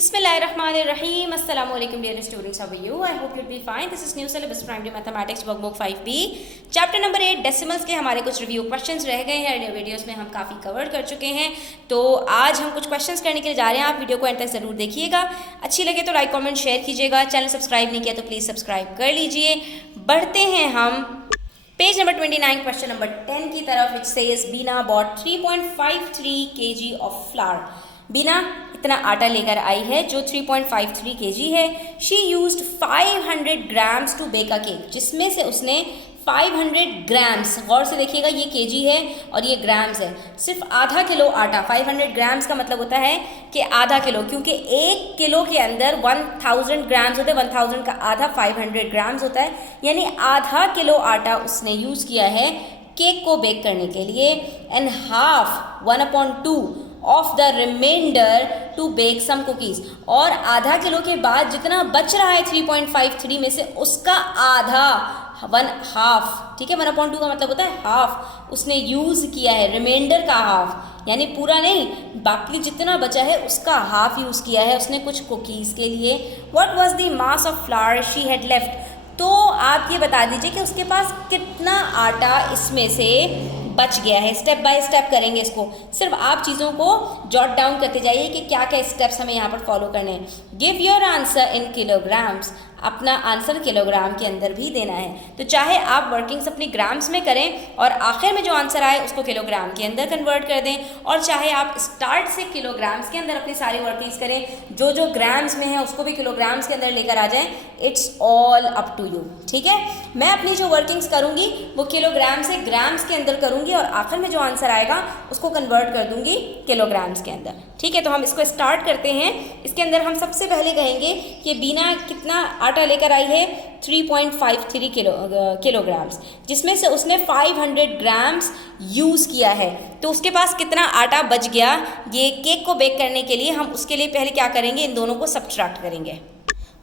Bismillahirrahmanirrahim. Assalamu alaikum dear students. How are you? I hope you'll be fine. This is new syllabus primary mathematics workbook 5B. Chapter number 8 decimals के हमारे कुछ review questions रह गए हैं। Earlier videos में हम काफ़ी cover कर चुके हैं, तो आज हम कुछ क्वेश्चंस करने के लिए जा रहे हैं। आप वीडियो को एंड तक ज़रूर देखिएगा। अच्छी लगे तो लाइक कमेंट शेयर कीजिएगा। चैनल सब्सक्राइब नहीं किया तो प्लीज़ सब्सक्राइब कर लीजिए। बढ़ते हैं हम पेज नंबर 29 क्वेश्चन नंबर 10 की तरफ, which says Bina bought 3.53 kg of flour. Bina इतना आटा लेकर आई है जो 3.53 kg है। She used 500 grams to bake a cake, जिसमें से उसने 500 ग्राम्स, गौर से देखिएगा ये केजी है और ये ग्राम्स है, सिर्फ आधा किलो आटा। 500 ग्राम्स का मतलब होता है कि आधा किलो, क्योंकि 1 किलो के अंदर 1000 ग्राम्स होते हैं। 1000 का आधा 500 ग्राम्स होता है, यानी आधा किलो आटा उसने यूज़ किया है केक को बेक करने के लिए। And half 1/2 of the reminder to bake some cookies, और आधा किलो के बाद जितना बच रहा है 3.53 में से उसका आधा, 1/2, ठीक है। 1/2 का मतलब होता है हाफ, उसने यूज़ किया है, रिमाइंडर का हाफ, यानी पूरा नहीं, बाकी जितना बचा है उसका हाफ यूज़ किया है उसने कुछ कुकीज़ के लिए। What was the mass of flower she had left, तो आप ये बता दीजिए कि उसके पास कितना आटा इसमें से बच गया है। स्टेप बाय स्टेप करेंगे इसको, सिर्फ आप चीज़ों को जॉट डाउन करते जाइए कि क्या क्या स्टेप्स हमें यहाँ पर फॉलो करने हैं। Give your answer in kilograms, अपना आंसर किलोग्राम के अंदर भी देना है। तो चाहे आप वर्किंग्स अपनी ग्राम्स में करें और आखिर में जो आंसर आए उसको किलोग्राम के अंदर कन्वर्ट कर दें, और चाहे आप स्टार्ट से किलोग्राम्स के अंदर अपनी सारी वर्किंग्स करें, जो जो ग्राम्स में है उसको भी किलोग्राम्स के अंदर लेकर आ जाएं। It's all up to you, ठीक है। मैं अपनी जो वर्किंग्स करूँगी वो किलोग्राम से ग्राम्स के अंदर करूँगी और आखिर में जो आंसर आएगा उसको कन्वर्ट कर दूँगी किलोग्राम्स के अंदर, ठीक है। तो हम इसको स्टार्ट करते हैं। इसके अंदर हम सबसे पहले कहेंगे कि बीना कितना आटा लेकर आई है, 3.53 किलोग्राम्स, जिसमें से उसने 500 ग्राम्स यूज़ किया है। तो उसके पास कितना आटा बच गया ये केक को बेक करने के लिए। हम उसके लिए पहले क्या करेंगे, इन दोनों को सब्ट्रैक्ट करेंगे।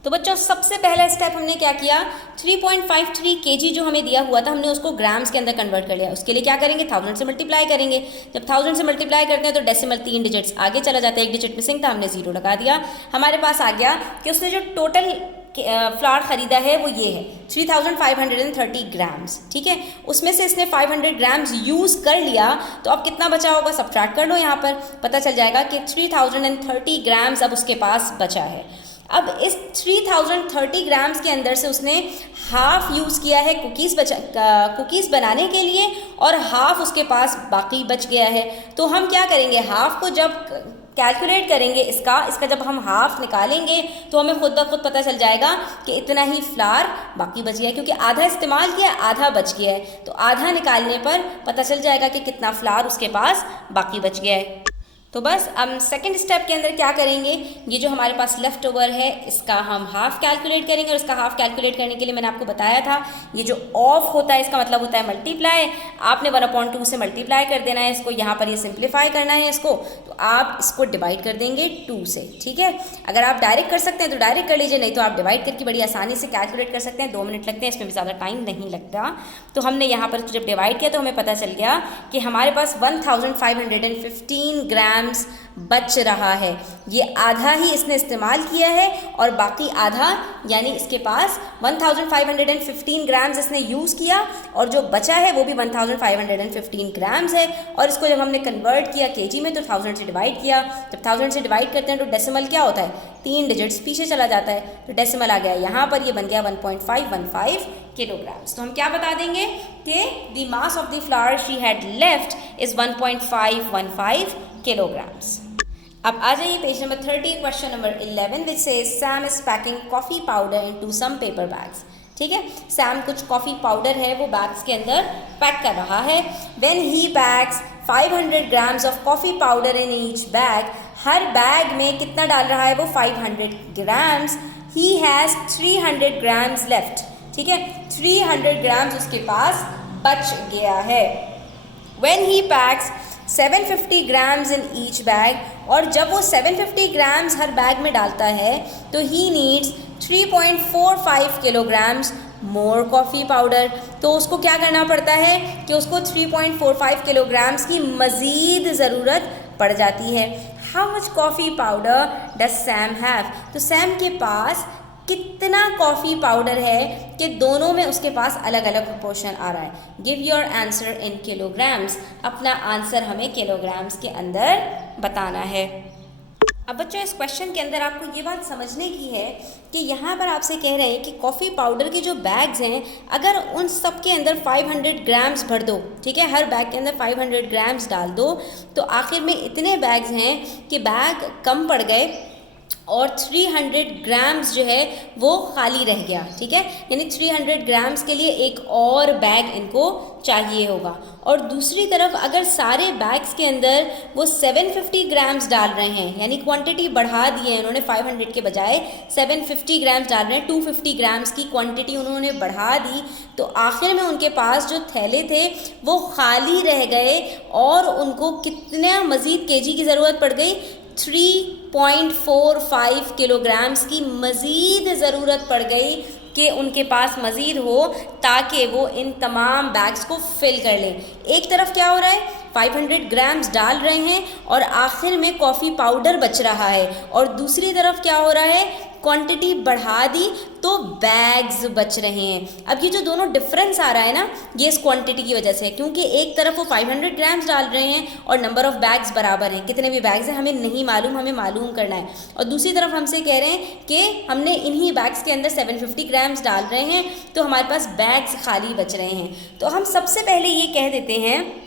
तो बच्चों सबसे पहला स्टेप हमने क्या किया, 3.53 kg जो हमें दिया हुआ था हमने उसको ग्राम्स के अंदर कन्वर्ट कर लिया। उसके लिए क्या करेंगे, 1000 से मल्टीप्लाई करेंगे। जब 1000 से मल्टीप्लाई करते हैं तो डेसिमल 3 डिजिट्स आगे चला जाता है, 1 डिजिट मिसिंग था, हमने 0 लगा दिया। हमारे पास आ गया कि उसने जो टोटल फ्लावर ख़रीदा है वो ये है 3530 ग्राम्स, ठीक है। उसमें से इसने 500 ग्राम्स यूज़ कर लिया, तो अब कितना बचा होगा सब्ट्रैक्ट कर लो। यहाँ पर पता चल जाएगा कि 3030 ग्राम्स अब उसके पास बचा है। अब इस 3030 ग्राम्स के अंदर से उसने हाफ यूज़ किया है कुकीज़ बनाने के लिए, और हाफ उसके पास बाकी बच गया है। तो हम क्या करेंगे, हाफ को जब कैलकुलेट करेंगे इसका जब हम हाफ निकालेंगे तो हमें खुद ब खुद पता चल जाएगा कि इतना ही फ्लावर बाकी बच गया है, क्योंकि आधा इस्तेमाल किया आधा बच गया है। तो आधा निकालने पर पता चल जाएगा कि कितना फ्लावर उसके पास बाकी बच गया है। तो बस हम सेकंड स्टेप के अंदर क्या करेंगे, ये जो हमारे पास लेफ्ट ओवर है इसका हम हाफ कैलकुलेट करेंगे। और इसका हाफ कैलकुलेट करने के लिए मैंने आपको बताया था, ये जो ऑफ होता है इसका मतलब होता है मल्टीप्लाई। आपने 1/2 से मल्टीप्लाई कर देना है इसको, यहाँ पर ये सिंप्लीफाई करना है इसको, तो आप इसको डिवाइड कर देंगे 2 से, ठीक है। अगर आप डायरेक्ट कर सकते हैं तो डायरेक्ट कर लीजिए, नहीं तो आप डिवाइड करके बड़ी आसानी से कैलकुलेट कर सकते हैं। 2 मिनट लगते हैं, इसमें भी ज़्यादा टाइम नहीं लगता। तो हमने यहाँ पर जब डिवाइड किया तो हमें पता चल गया कि हमारे पास 1515 ग्राम्स बच रहा है। ये आधा ही इसने इस्तेमाल किया है और बाकी आधा, यानी इसके पास 1515 ग्राम्स इसने यूज़ किया और जो बचा है वो भी 1515 ग्राम्स है। और इसको जब हमने कन्वर्ट किया केजी में तो 1000 से डिवाइड किया। जब 1000 से डिवाइड करते हैं तो डेसिमल क्या होता है, 3 डिजिट्स पीछे चला जाता है, तो डेसिमल आ गया यहाँ पर, ये बन गया 1.515 किलोग्राम्स। तो हम क्या बता देंगे कि the mass of the flower she had left is 1.515 kilograms. अब आ जाइए page number 30 question number 11 which says Sam is packing coffee powder into some paper bags, ठीक है। सैम कुछ कॉफ़ी पाउडर है वो बैग्स के अंदर पैक कर रहा है। When he PACS 500 grams of coffee powder in each bag, her bag में कितना डाल रहा है वो 500 grams. He has 300 grams left, ठीक है। 300 ग्राम्स उसके पास बच गया है। When he PACS 750 grams in each bag, और जब वो 750 ग्राम्स हर बैग में डालता है तो he needs 3.45 kilograms more coffee powder. तो उसको क्या करना पड़ता है कि उसको 3.45 किलोग्राम्स की मज़ीद ज़रूरत पड़ जाती है। How much coffee powder does Sam have, तो सैम के पास कितना कॉफ़ी पाउडर है कि दोनों में उसके पास अलग अलग प्रोपोर्शन आ रहा है। Give your answer in kilograms, अपना आंसर हमें किलोग्राम्स के अंदर बताना है। अब बच्चों इस क्वेश्चन के अंदर आपको ये बात समझने की है कि यहाँ पर आपसे कह रहे हैं कि कॉफ़ी पाउडर की जो बैग्स हैं अगर उन सब के अंदर 500 ग्राम्स भर दो, ठीक है, हर बैग के अंदर 500 ग्राम्स डाल दो, तो आखिर में इतने बैग्स हैं कि बैग कम पड़ गए और 300 ग्राम्स जो है वो खाली रह गया, ठीक है, यानी 300 ग्राम्स के लिए एक और बैग इनको चाहिए होगा। और दूसरी तरफ अगर सारे बैग्स के अंदर वो 750 ग्राम्स डाल रहे हैं, यानी क्वांटिटी बढ़ा दी है उन्होंने, 500 के बजाय 750 ग्राम्स डाल रहे हैं, 250 ग्राम्स की क्वांटिटी उन्होंने बढ़ा दी, तो आखिर में उनके पास जो थैले थे वो खाली रह गए और उनको कितना मज़ीद केजी की ज़रूरत पड़ गई, 3.45 किलोग्राम्स की मज़ीद ज़रूरत पड़ गई कि उनके पास मज़ीद हो ताकि वो इन तमाम बैग्स को फिल कर लें। एक तरफ क्या हो रहा है, 500 ग्राम्स डाल रहे हैं और आखिर में कॉफ़ी पाउडर बच रहा है, और दूसरी तरफ क्या हो रहा है, क्वांटिटी बढ़ा दी तो बैग्स बच रहे हैं। अब ये जो दोनों डिफरेंस आ रहा है ना, ये इस क्वांटिटी की वजह से है, क्योंकि एक तरफ वो 500 ग्राम्स डाल रहे हैं और नंबर ऑफ़ बैग्स बराबर हैं, कितने भी बैग्स हैं हमें नहीं मालूम, हमें मालूम करना है, और दूसरी तरफ हमसे कह रहे हैं कि हमने इन्हीं बैग्स के अंदर 750 ग्राम्स डाल रहे हैं तो हमारे पास बैग्स खाली बच रहे हैं। तो हम सबसे पहले ये कह देते हैं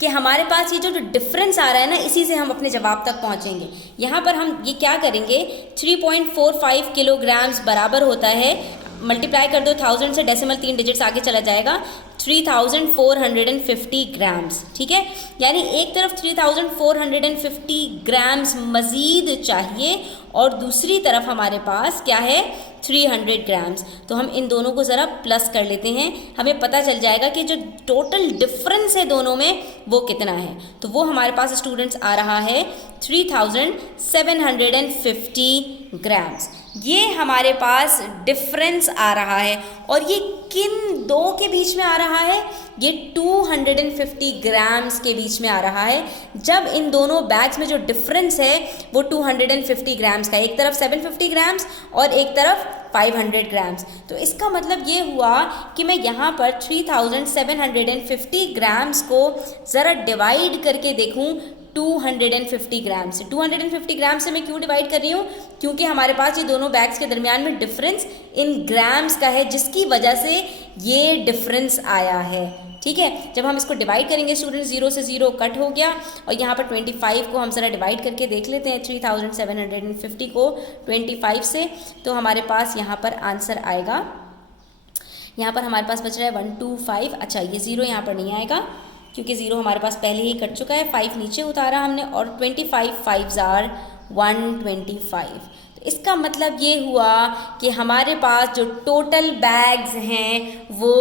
कि हमारे पास ये जो डिफरेंस आ रहा है ना, इसी से हम अपने जवाब तक पहुंचेंगे। यहाँ पर हम ये क्या करेंगे, 3.45 किलोग्राम्स बराबर होता है, मल्टीप्लाई कर दो 1000 से, डेसिमल 3 डिजिट्स आगे चला जाएगा, 3450 ग्राम्स, ठीक है, यानी एक तरफ 3450 ग्राम्स मज़ीद चाहिए और दूसरी तरफ हमारे पास क्या है, 300 ग्राम्स। तो हम इन दोनों को ज़रा प्लस कर लेते हैं, हमें पता चल जाएगा कि जो टोटल डिफरेंस है दोनों में वो कितना है। तो वो हमारे पास स्टूडेंट्स आ रहा है 3750 ग्राम्स, ये हमारे पास डिफरेंस आ रहा है। और ये किन दो के बीच में आ रहा है, ये 250 ग्राम्स के बीच में आ रहा है। जब इन दोनों बैग्स में जो डिफरेंस है वो 250 ग्राम्स का है, एक तरफ 750 ग्राम्स और एक तरफ 500 ग्राम्स। तो इसका मतलब ये हुआ कि मैं यहाँ पर 3750 ग्राम्स को ज़रा डिवाइड करके देखूँ 250 ग्राम से। 250 ग्राम से मैं क्यों डिवाइड कर रही हूँ, क्योंकि हमारे पास ये दोनों बैग्स के दरमियान में डिफरेंस इन ग्राम्स का है, जिसकी वजह से ये डिफरेंस आया है, ठीक है। जब हम इसको डिवाइड करेंगे स्टूडेंट, 0 से 0 कट हो गया और यहाँ पर 25 को हम ज़रा डिवाइड करके देख लेते हैं, 3750 को 25 से, तो हमारे पास यहाँ पर आंसर आएगा, यहाँ पर हमारे पास बच रहा है 125। अच्छा, ये 0 यहाँ पर नहीं आएगा क्योंकि 0 हमारे पास पहले ही कट चुका है, 5 नीचे उतारा हमने और 25 5s are 125। तो इसका मतलब ये हुआ कि हमारे पास जो टोटल बैग्स हैं वो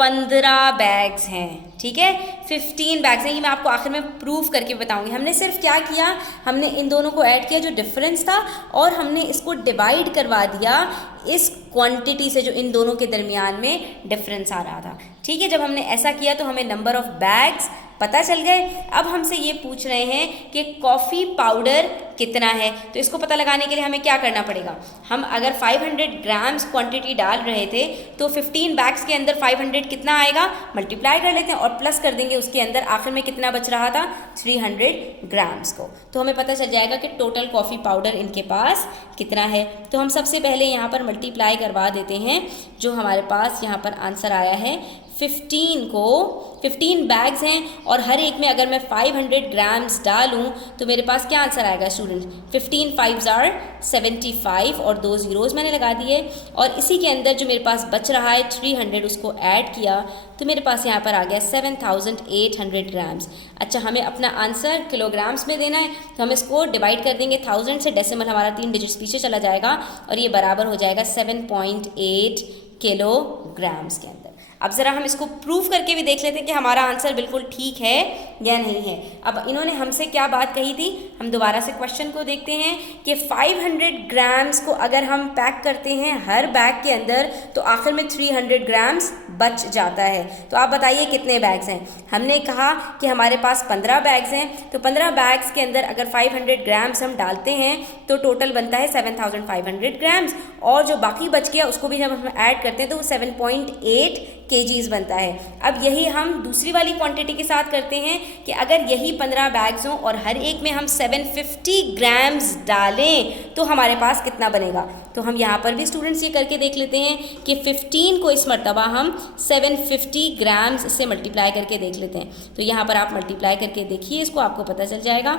15 बैग्स हैं, ठीक है, 15 बैग्स हैं। ये मैं आपको आखिर में प्रूफ करके बताऊंगी। हमने सिर्फ क्या किया, हमने इन दोनों को ऐड किया जो डिफरेंस था और हमने इसको डिवाइड करवा दिया इस क्वांटिटी से जो इन दोनों के दरमियान में डिफरेंस आ रहा था, ठीक है। जब हमने ऐसा किया तो हमें नंबर ऑफ़ बैग्स पता चल गए। अब हमसे ये पूछ रहे हैं कि कॉफ़ी पाउडर कितना है, तो इसको पता लगाने के लिए हमें क्या करना पड़ेगा, हम अगर 500 ग्राम्स क्वांटिटी डाल रहे थे तो 15 बैग्स के अंदर 500 कितना आएगा, मल्टीप्लाई कर लेते हैं और प्लस कर देंगे उसके अंदर, आखिर में कितना बच रहा था, 300 ग्राम्स को। तो हमें पता चल जाएगा कि टोटल कॉफ़ी पाउडर इनके पास कितना है। तो हम सबसे पहले यहाँ पर मल्टीप्लाई करवा देते हैं, जो हमारे पास यहाँ पर आंसर आया है 15 बैग्स हैं और हर एक में अगर मैं 500 ग्राम्स डालूं तो मेरे पास क्या आंसर आएगा स्टूडेंट, 15 5s are 75 और 2 zeros मैंने लगा दिए और इसी के अंदर जो मेरे पास बच रहा है 300 उसको ऐड किया तो मेरे पास यहाँ पर आ गया 7800 ग्राम्स। अच्छा, हमें अपना आंसर किलोग्राम्स में देना है तो हम इसको डिवाइड कर देंगे 1000 से, डेसिमल हमारा 3 डिजिट्स पीछे चला जाएगा और ये बराबर हो जाएगा 7.8 किलोग्राम्स के अंदर। अब ज़रा हम इसको प्रूव करके भी देख लेते हैं कि हमारा आंसर बिल्कुल ठीक है या नहीं है। अब इन्होंने हमसे क्या बात कही थी, हम दोबारा से क्वेश्चन को देखते हैं कि 500 ग्राम्स को अगर हम पैक करते हैं हर बैग के अंदर तो आखिर में 300 ग्राम्स बच जाता है। तो आप बताइए कितने बैग्स हैं। हमने कहा कि हमारे पास 15 बैग्स हैं, तो 15 बैग्स के अंदर अगर 500 ग्राम्स हम डालते हैं तो टोटल बनता है 7500 ग्राम्स, और जो बाकी बच गया उसको भी जब हम ऐड करते हैं तो वो 7.8 kgs बनता है। अब यही हम दूसरी वाली क्वांटिटी के साथ करते हैं कि अगर यही 15 बैग्स हों और हर एक में हम 750 ग्राम्स डालें तो हमारे पास कितना बनेगा। तो हम यहाँ पर भी स्टूडेंट्स ये करके देख लेते हैं कि 15 को इस मरतबा हम 750 ग्राम्स से मल्टीप्लाई करके देख लेते हैं। तो यहाँ पर आप मल्टीप्लाई करके देखिए, इसको आपको पता चल जाएगा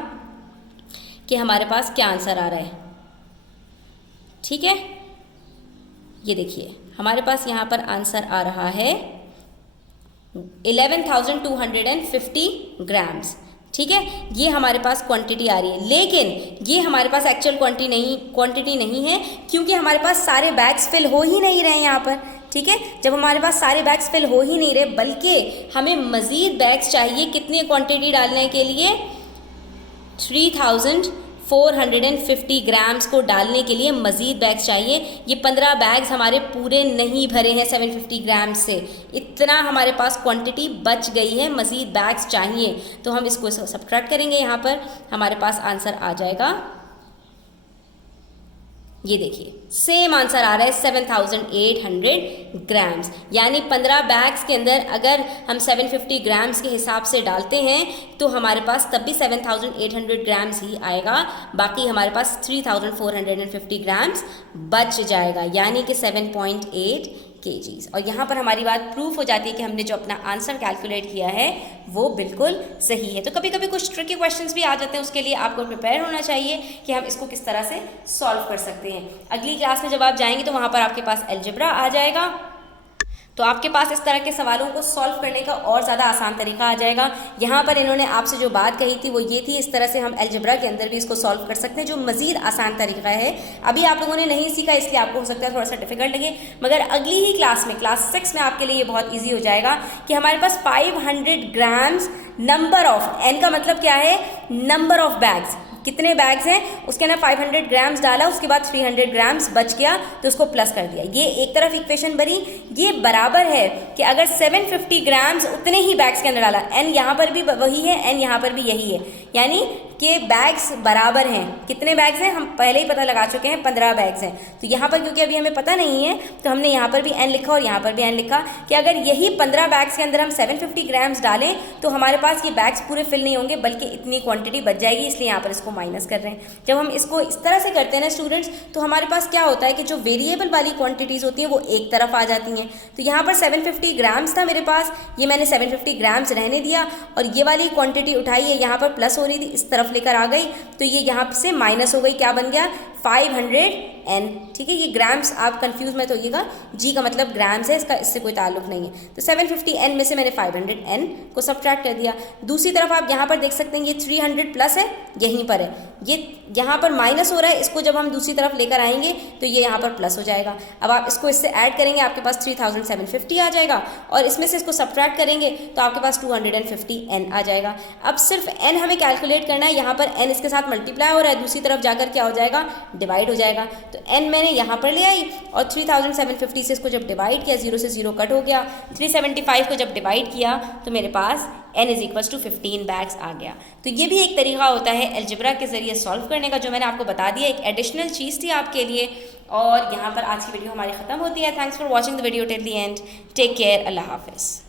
कि हमारे पास क्या आंसर आ रहा है। ठीक है, ये देखिए हमारे पास यहाँ पर आंसर आ रहा है 11,250 ग्राम्स। ठीक है, ये हमारे पास क्वांटिटी आ रही है, लेकिन ये हमारे पास एक्चुअल क्वांटिटी नहीं है, क्योंकि हमारे पास सारे बैग्स फिल हो ही नहीं रहे यहाँ पर। ठीक है, जब हमारे पास सारे बैग्स फिल हो ही नहीं रहे बल्कि हमें मज़ीद बैग्स चाहिए कितनी क्वांटिटी डालने के लिए, 3,450 ग्राम्स को डालने के लिए मज़ीद बैग्स चाहिए। ये 15 बैग्स हमारे पूरे नहीं भरे हैं 750 ग्राम्स से, इतना हमारे पास क्वांटिटी बच गई है, मज़ीद बैग्स चाहिए। तो हम इसको सब्ट्रैक्ट करेंगे, यहाँ पर हमारे पास आंसर आ जाएगा, ये देखिए सेम आंसर आ रहा है 7,800 ग्राम्स। यानी 15 बैग्स के अंदर अगर हम 750 ग्राम्स के हिसाब से डालते हैं तो हमारे पास तब भी 7,800 ग्राम्स ही आएगा, बाकी हमारे पास 3,450 ग्राम्स बच जाएगा, यानी कि 7.8 kgs। और यहाँ पर हमारी बात प्रूफ हो जाती है कि हमने जो अपना आंसर कैलकुलेट किया है वो बिल्कुल सही है। तो कभी कभी कुछ ट्रिकी क्वेश्चंस भी आ जाते हैं, उसके लिए आपको प्रिपेयर होना चाहिए कि हम इसको किस तरह से सॉल्व कर सकते हैं। अगली क्लास में जब आप जाएंगे तो वहाँ पर आपके पास अलजेब्रा आ जाएगा, तो आपके पास इस तरह के सवालों को सॉल्व करने का और ज़्यादा आसान तरीका आ जाएगा। यहाँ पर इन्होंने आपसे जो बात कही थी वो ये थी, इस तरह से हम अलजेब्रा के अंदर भी इसको सॉल्व कर सकते हैं, जो मज़ीद आसान तरीका है। अभी आप लोगों ने नहीं सीखा इसलिए आपको हो सकता है थोड़ा सा डिफिकल्ट लगे, मगर अगली ही क्लास में, क्लास 6 में आपके लिए ये बहुत ईजी हो जाएगा कि हमारे पास 500 ग्राम्स नंबर ऑफ, एन का मतलब क्या है, नंबर ऑफ बैग्स, कितने बैग्स हैं, उसके अंदर 500 ग्राम्स डाला, उसके बाद 300 ग्राम्स बच गया तो उसको प्लस कर दिया। ये एक तरफ इक्वेशन बनी, ये बराबर है कि अगर 750 ग्राम्स उतने ही बैग्स के अंदर डाला, एन यहाँ पर भी वही है, एन यहाँ पर भी यही है, यानी कि बैग्स बराबर हैं। कितने बैग्स हैं हम पहले ही पता लगा चुके हैं, 15 बैग्स हैं। तो यहाँ पर क्योंकि अभी हमें पता नहीं है तो हमने यहाँ पर भी एन लिखा और यहाँ पर भी एन लिखा कि अगर यही 15 बैग्स के अंदर हम 750 ग्राम्स डालें तो हमारे पास ये बैग्स पूरे फिल नहीं होंगे, बल्कि इतनी क्वांटिटी बच जाएगी, इसलिए यहाँ पर इसको माइनस कर रहे हैं। जब हम इसको इस तरह से करते हैं ना स्टूडेंट्स, तो हमारे पास क्या होता है कि जो वेरिएबल वाली क्वांटिटीज़ होती हैं वो एक तरफ आ जाती हैं। तो यहाँ पर 750 ग्राम्स था मेरे पास, ये मैंने 750 ग्राम्स रहने दिया और ये वाली क्वांटिटी उठाई है, यहाँ पर प्लस हो रही थी, इस तरफ लेकर आ गई, तो ये यहाँ से माइनस हो गई, क्या बन गया 500n। ठीक है, ये ग्राम्स आप कंफ्यूज मत होइएगा, जी का मतलब ग्राम्स है, इसका इससे कोई ताल्लुक नहीं है। तो 750n में से मैंने 500n को सब्ट्रैक्ट कर दिया। दूसरी तरफ आप यहाँ पर देख सकते हैं ये 300 प्लस है, यहीं पर है, ये यहाँ पर माइनस हो रहा है, इसको जब हम दूसरी तरफ लेकर आएंगे तो ये यहाँ पर प्लस हो जाएगा। अब आप इसको इससे ऐड करेंगे, आपके पास 3750 आ जाएगा, और इसमें से इसको सब्ट्रैक्ट करेंगे तो आपके पास 250n आ जाएगा। अब सिर्फ n हमें कैलकुलेट करना है, यहाँ पर n इसके साथ मल्टीप्लाई हो रहा है, दूसरी तरफ जाकर क्या हो जाएगा, डिवाइड हो जाएगा। तो n मैंने यहाँ पर ले आई और 3750 से इसको जब डिवाइड किया, 0 से 0 कट हो गया, 375 को जब डिवाइड किया तो मेरे पास n = 15 बैग्स आ गया। तो ये भी एक तरीका होता है अलजेब्रा के ज़रिए सॉल्व करने का, जो मैंने आपको बता दिया, एक एडिशनल चीज़ थी आपके लिए। और यहाँ पर आज की वीडियो हमारी ख़त्म होती है। Thanks for watching the video till the end. Take care, अल्लाह हाफिज़।